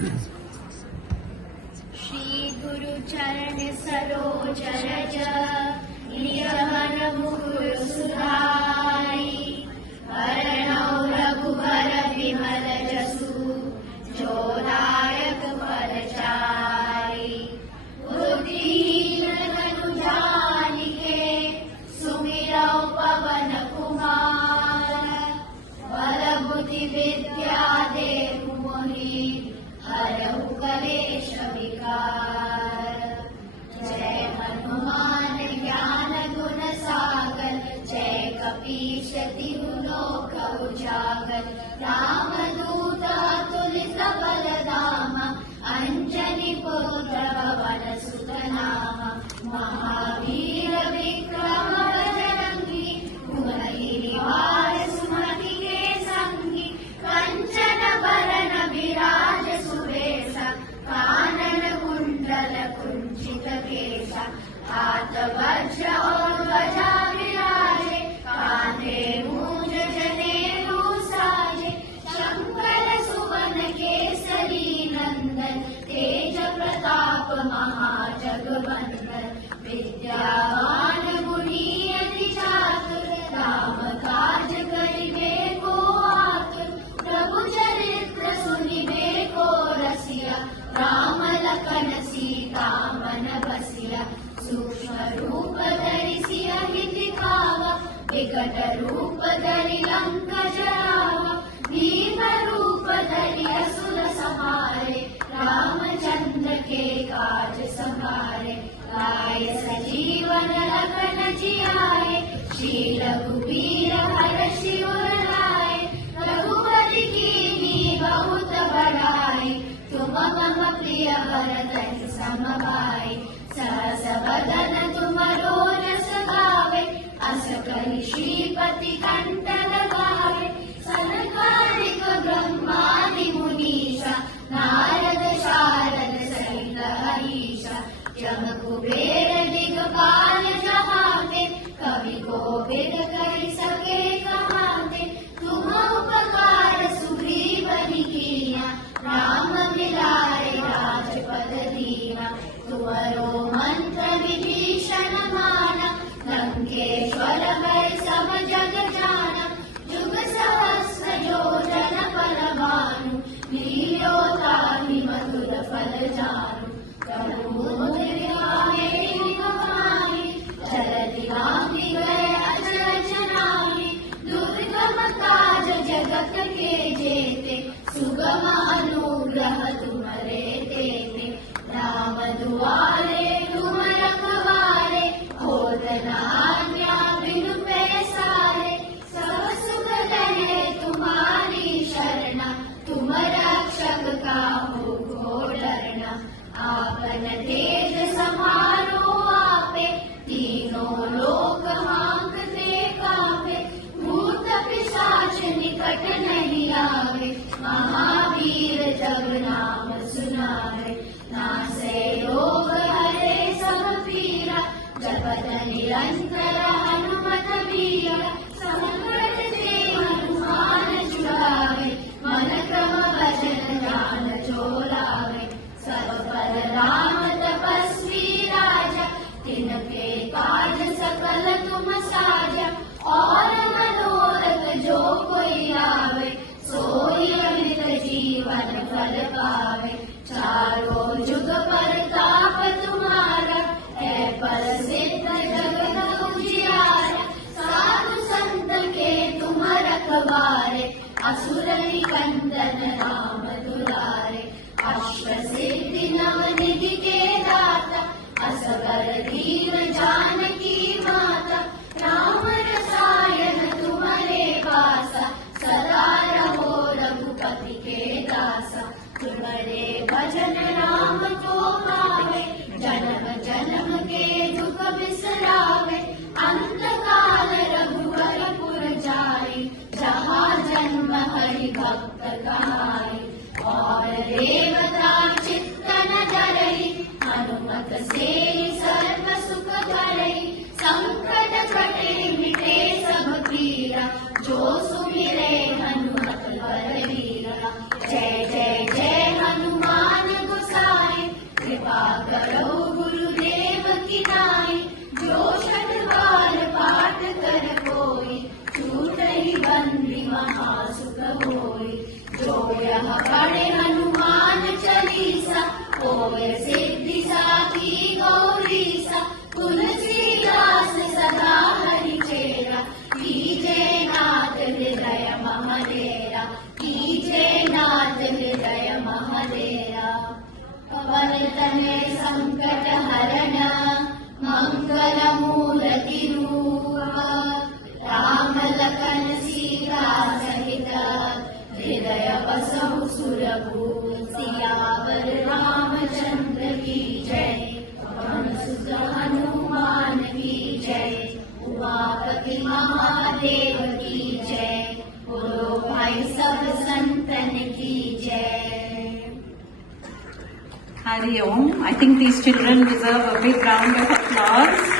श्री गुरु चरण सरोज रज नियमन मुकुर सुधारी वरणौ रघुबर विमल जसु जो दायक फल चारि बुद्धिहीन तनु जानिके सुमिरौ पवन कुमार बल बुद्धि विद्या देहु मोहि हरहु कलेश विकार जय हनुमान ज्ञान गुण सागर जय कपीश तिहु लोक उजागर राम दूत अतुलित बल धाम अंजनी पुत्र पवन सुत नाम महावीर विक्रम बजरंगी कुमति निवार सुमति के संगी कंचन बरन विराज सुबेश कानन कुंडल कुंचित केश हाथ वज्र और ध्वजा विराजे कांधे मूंज जनेऊ साजे शंकर सुवन केसरी नंदन तेज प्रताप महाजगवंदन विद्यावान गुणी अति चातुर राम काज करिबे को आतुर प्रभु चरित्र सुनिबे को रसिया राम लखन सीता मन बसिया सूक्ष्म रूप धरि सियहि दिखावा विकट रूप धरि लंक जरावा भीम रूप धरि असुर संहारे रामचंद्र के काज संहारे लाए सजीवन लखन जियाए श्री रघुबीर हरषि उर लाए रघुपति कीन्ही बहुत बड़ाई तुम मम प्रिय भरत सम भाई सहस बदन तुमरो रस गावे अस कहि श्रीपति कंठ लगावे सनकादिक ब्रह्मादि मुनीषा नारद शारद सहित हरीशा जम कुबेर दिगपाल जहाते कवि कोविद कहि सके कहाते तुम उपकार सुग्रीवनि कीना राम मिलाए राजपद दीना तुमरो मंत्र विभीषण माना लंकेश्वर भय सब जग जाना जुग सहस्र योजन पर भानु लील्यो ताहि मधुर फल जानु जलधि भांति गए अचल चराहि दुर्गम काज जगत के जेते सुगम अनुग्रह तुम्हारे देते राम दुआरे तुम रखवारे होत न आज्ञा बिनु पैसारे सब सुख लहे तुम्हारी शरणा तुम रक्षक काहू को डरना आपन तेज समारो आपे तीनों लोक हांकते कांपे भूत पिशाच निकट नहीं आवे महावीर जब नाम सुनावे नासे रोग हरे सब पीरा जपत निरंतर हनुमत बीरा संकट से हनुमान छुड़ावे मन क्रम भजन ध्यान जोलावे सब पर राम तपस्वी राजा तिनके काज सकल तुम साजा और मनोरथ जो कोई आवे सोई अमृत जीवन फल पावे चारों जुग परताप तुम्हारा है प्रसिद्ध जगत उजियारा साधु संत के तुम रखवारे असुर निकंदन राम दुलारे अष्ट सिद्धि नवनिधि के दाता असबर दीन जानकी माता राम रसायन तुम्हारे पासा सदा रहो रघुपति के दासा तुम्हारे भजन राम को पावे जन्म जन्म के दुख बिसरावे अंत काल रघुवर पुर जाई जहाँ जन्म हरि भक्त कहाई और देवता चित्तन धरई हनुमत से सर्व सुख करई संकट कटे मिटे सब पीरा जो सुमिरे हनुमत बलवीरा जय जय जय हनुमान। सिद्धि साखी गौरी सा तुलसीदास सदा हरि चेरा कीजे नाथ हृदय महदेरा कीजे नाथ हृदय महदेरा पवन तनय संकट हरण मंगल मूर्ति रूप राम लखन सीता सहित हृदय बसहु सुरभूप सियावर रामचंद्र की जय पवन सुत हनुमान की जय उमापति महादेव की जय बोलो भाई सब संतन की जय. Hari Om. I think these children deserve a big round of applause.